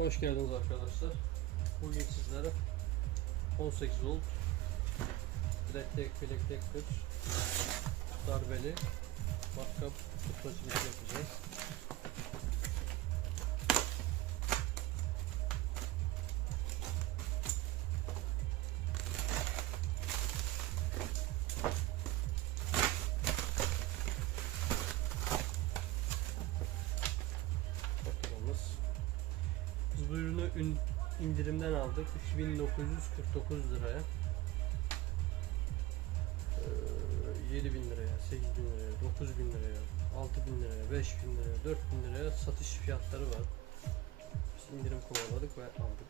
Hoş geldiniz arkadaşlar. Bugün sizlere 18 volt bilek tek bilek tek kır darbeli matkap tutmacılık yapacağız. İndirimden aldık. 2949 liraya. Ee, 7000 liraya, 8000 liraya, 9000 liraya, 6000 liraya, 5000 liraya, 4000 liraya satış fiyatları var. Biz indirim kovaladık ve aldık.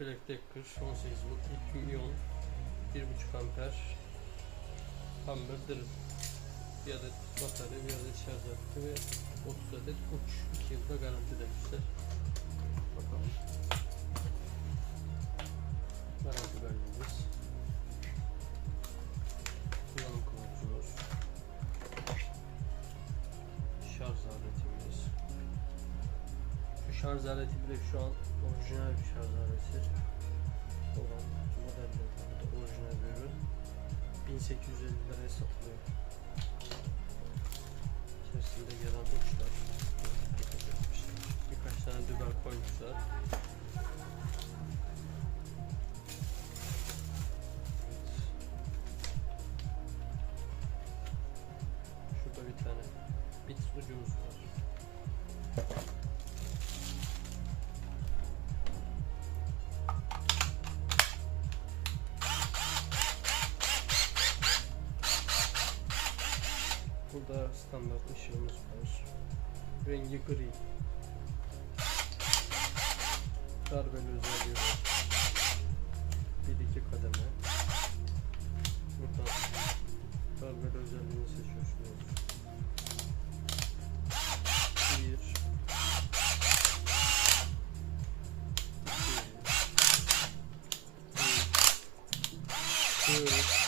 Black Decker 18 volt lityum iyon 1.5 amper. Hammer drill bir adet batarya, bir adet şarj aleti ve 30 adet şarj aleti bile şu an orijinal bir şarj aleti. Olan modellerde de orijinal bir ürün. 1850 liraya satılıyor. İçerisinde gelen uçlar. Birkaç tane dübel koymuşlar. Burada standart ışığımız var. Rengi gri. Darbeli özelliği var. 1-2 kademe. Burada darbeli özelliğini seçiyorsunuz. 1 Thank you.